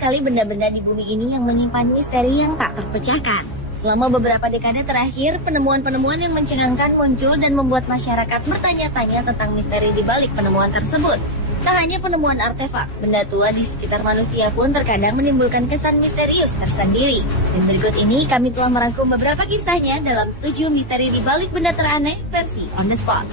sekali benda-benda di bumi ini yang menyimpan misteri yang tak terpecahkan. Selama beberapa dekade terakhir, penemuan-penemuan yang mencengangkan muncul dan membuat masyarakat bertanya-tanya tentang misteri di balik penemuan tersebut. Tak hanya penemuan artefak, benda tua di sekitar manusia pun terkadang menimbulkan kesan misterius tersendiri. Dan berikut ini kami telah merangkum beberapa kisahnya dalam 7 misteri di balik benda teraneh versi On The Spot.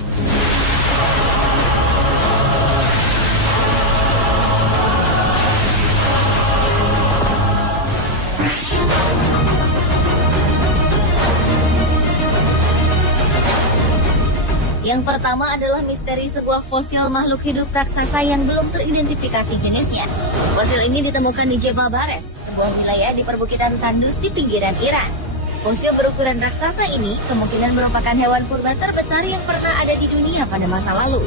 Yang pertama adalah misteri sebuah fosil makhluk hidup raksasa yang belum teridentifikasi jenisnya. Fosil ini ditemukan di Jebel Bares, sebuah wilayah di perbukitan tandus di pinggiran Iran. Fosil berukuran raksasa ini kemungkinan merupakan hewan purba terbesar yang pernah ada di dunia pada masa lalu.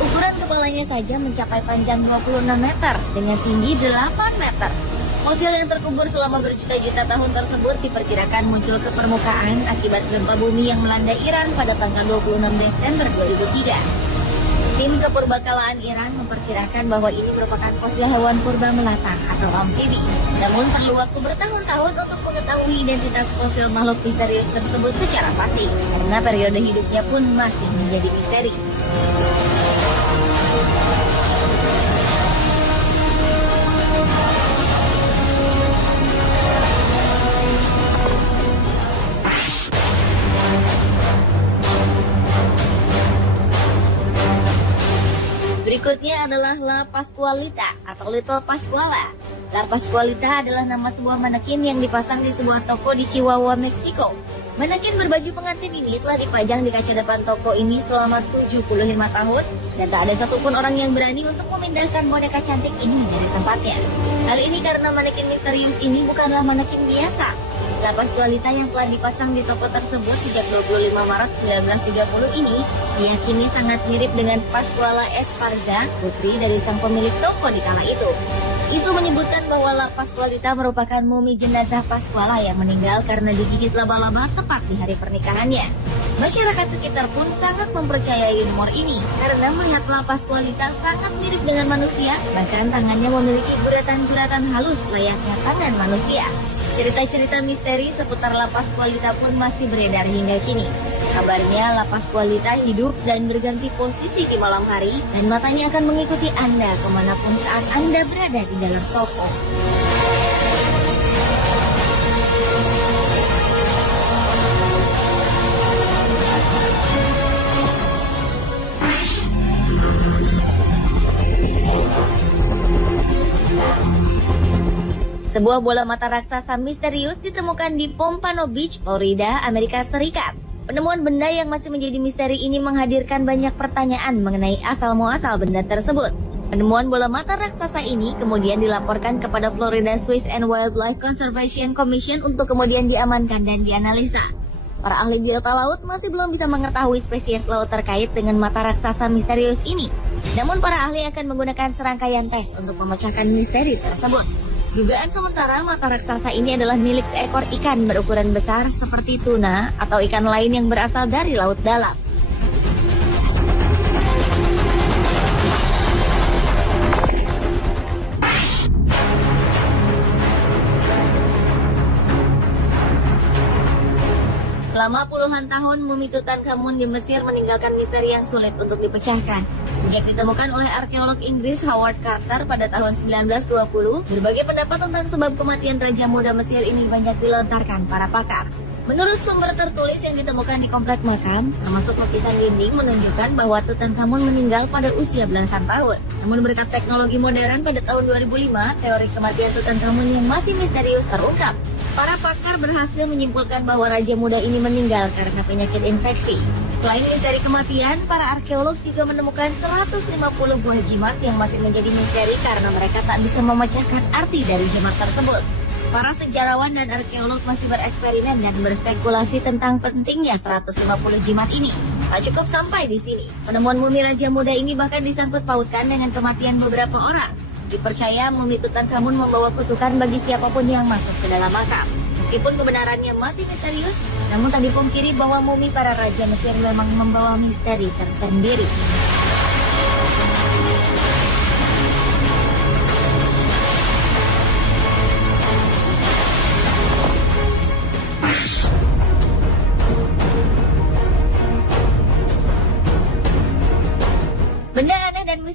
Ukuran kepalanya saja mencapai panjang 26 meter dengan tinggi 8 meter. Fosil yang terkubur selama berjuta-juta tahun tersebut diperkirakan muncul ke permukaan akibat gempa bumi yang melanda Iran pada tanggal 26 Desember 2003. Tim kepurbakalaan Iran memperkirakan bahwa ini merupakan fosil hewan purba melata atau amfibi. Namun perlu waktu bertahun-tahun untuk mengetahui identitas fosil makhluk misterius tersebut secara pasti, karena periode hidupnya pun masih menjadi misteri. Berikutnya adalah La Pascualita atau Little Pascuala. La Pascualita adalah nama sebuah manekin yang dipasang di sebuah toko di Chihuahua, Meksiko. Manekin berbaju pengantin ini telah dipajang di kaca depan toko ini selama 75 tahun dan tak ada satupun orang yang berani untuk memindahkan boneka cantik ini dari tempatnya. Hal ini karena manekin misterius ini bukanlah manekin biasa. La Pascualita yang telah dipasang di toko tersebut sejak 25 Maret 1930 ini diyakini sangat mirip dengan Pascuala Esparza, putri dari sang pemilik toko di kala itu. Isu menyebutkan bahwa La Pascualita merupakan mumi jenazah Pascuala yang meninggal karena digigit laba-laba tepat di hari pernikahannya. Masyarakat sekitar pun sangat mempercayai rumor ini karena melihat La Pascualita sangat mirip dengan manusia, bahkan tangannya memiliki guratan-guratan halus layaknya tangan manusia. Cerita-cerita misteri seputar La Pascualita pun masih beredar hingga kini. Kabarnya La Pascualita hidup dan berganti posisi di malam hari dan matanya akan mengikuti Anda kemanapun saat Anda berada di dalam toko. Sebuah bola mata raksasa misterius ditemukan di Pompano Beach, Florida, Amerika Serikat. Penemuan benda yang masih menjadi misteri ini menghadirkan banyak pertanyaan mengenai asal-muasal benda tersebut. Penemuan bola mata raksasa ini kemudian dilaporkan kepada Florida Fish and Wildlife Conservation Commission untuk kemudian diamankan dan dianalisa. Para ahli biota laut masih belum bisa mengetahui spesies laut terkait dengan mata raksasa misterius ini. Namun para ahli akan menggunakan serangkaian tes untuk memecahkan misteri tersebut. Dugaan sementara mata raksasa ini adalah milik seekor ikan berukuran besar seperti tuna atau ikan lain yang berasal dari laut dalam. Selama puluhan tahun, mumi Tutankhamun di Mesir meninggalkan misteri yang sulit untuk dipecahkan. Sejak ditemukan oleh arkeolog Inggris Howard Carter pada tahun 1920, berbagai pendapat tentang sebab kematian Raja Muda Mesir ini banyak dilontarkan para pakar. Menurut sumber tertulis yang ditemukan di komplek makam, termasuk lukisan dinding menunjukkan bahwa Tutankhamun meninggal pada usia belasan tahun. Namun berkat teknologi modern pada tahun 2005, teori kematian Tutankhamun yang masih misterius terungkap. Para pakar berhasil menyimpulkan bahwa Raja Muda ini meninggal karena penyakit infeksi. Selain misteri kematian, para arkeolog juga menemukan 150 buah jimat yang masih menjadi misteri karena mereka tak bisa memecahkan arti dari jimat tersebut. Para sejarawan dan arkeolog masih bereksperimen dan berspekulasi tentang pentingnya 150 jimat ini. Tak cukup sampai di sini, penemuan mumi Raja Muda ini bahkan disangkut pautkan dengan kematian beberapa orang. Dipercaya mumi Tutankhamun membawa kutukan bagi siapapun yang masuk ke dalam makam. Meskipun kebenarannya masih misterius, namun tak dipungkiri bahwa mumi para raja Mesir memang membawa misteri tersendiri.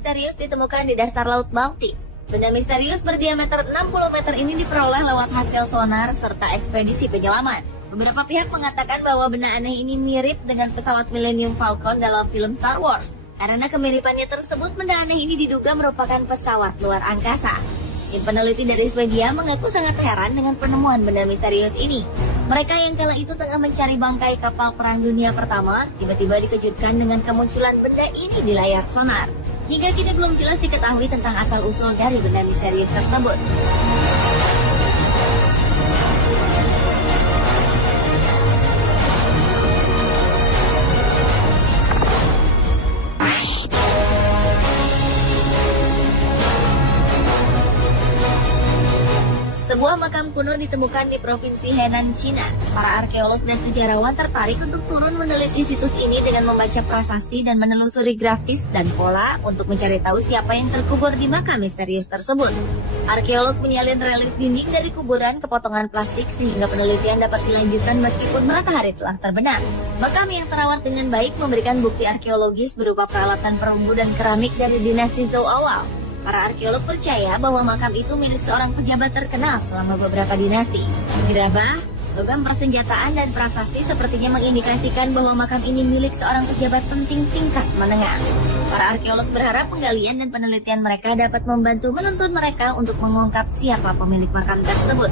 misterius ditemukan di dasar Laut Baltik. Benda misterius berdiameter 60 meter ini diperoleh lewat hasil sonar serta ekspedisi penyelaman. Beberapa pihak mengatakan bahwa benda aneh ini mirip dengan pesawat Millennium Falcon dalam film Star Wars. Karena kemiripannya tersebut, benda aneh ini diduga merupakan pesawat luar angkasa. Tim peneliti dari Swedia mengaku sangat heran dengan penemuan benda misterius ini. Mereka yang kala itu tengah mencari bangkai kapal Perang Dunia Pertama, tiba-tiba dikejutkan dengan kemunculan benda ini di layar sonar. Hingga kini belum jelas diketahui tentang asal-usul dari benda misterius tersebut. Sebuah makam kuno ditemukan di Provinsi Henan, Cina. Para arkeolog dan sejarawan tertarik untuk turun meneliti situs ini dengan membaca prasasti dan menelusuri grafis dan pola untuk mencari tahu siapa yang terkubur di makam misterius tersebut. Arkeolog menyalin relief dinding dari kuburan ke potongan plastik sehingga penelitian dapat dilanjutkan meskipun matahari telah terbenam. Makam yang terawat dengan baik memberikan bukti arkeologis berupa peralatan perunggu dan keramik dari dinasti Zhou awal. Para arkeolog percaya bahwa makam itu milik seorang pejabat terkenal selama beberapa dinasti. Gerabah, logam persenjataan, dan prasasti sepertinya mengindikasikan bahwa makam ini milik seorang pejabat penting tingkat menengah. Para arkeolog berharap penggalian dan penelitian mereka dapat membantu menuntun mereka untuk mengungkap siapa pemilik makam tersebut.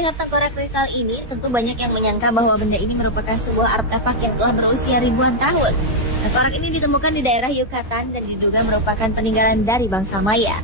Melihat tengkorak kristal ini, tentu banyak yang menyangka bahwa benda ini merupakan sebuah artefak yang telah berusia ribuan tahun. Tengkorak ini ditemukan di daerah Yucatan dan diduga merupakan peninggalan dari bangsa Maya.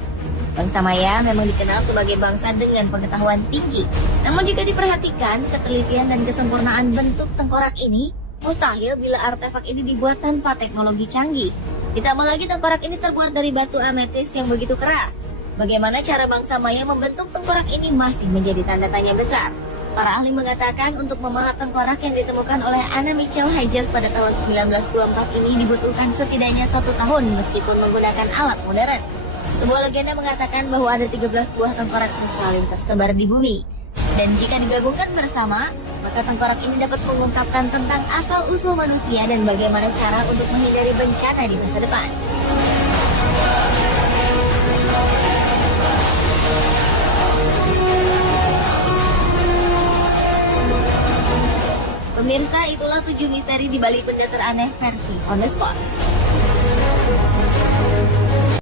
Bangsa Maya memang dikenal sebagai bangsa dengan pengetahuan tinggi. Namun jika diperhatikan, ketelitian dan kesempurnaan bentuk tengkorak ini mustahil bila artefak ini dibuat tanpa teknologi canggih. Ditambah lagi tengkorak ini terbuat dari batu ametis yang begitu keras. Bagaimana cara bangsa Maya membentuk tengkorak ini masih menjadi tanda tanya besar. Para ahli mengatakan untuk memahat tengkorak yang ditemukan oleh Anna Mitchell Hedges pada tahun 1924 ini dibutuhkan setidaknya 1 tahun meskipun menggunakan alat modern. Sebuah legenda mengatakan bahwa ada 13 buah tengkorak kristalin tersebar di bumi. Dan jika digabungkan bersama, maka tengkorak ini dapat mengungkapkan tentang asal-usul manusia dan bagaimana cara untuk menghindari bencana di masa depan. Pemirsa, itulah 7 misteri di balik benda teraneh versi On The Spot.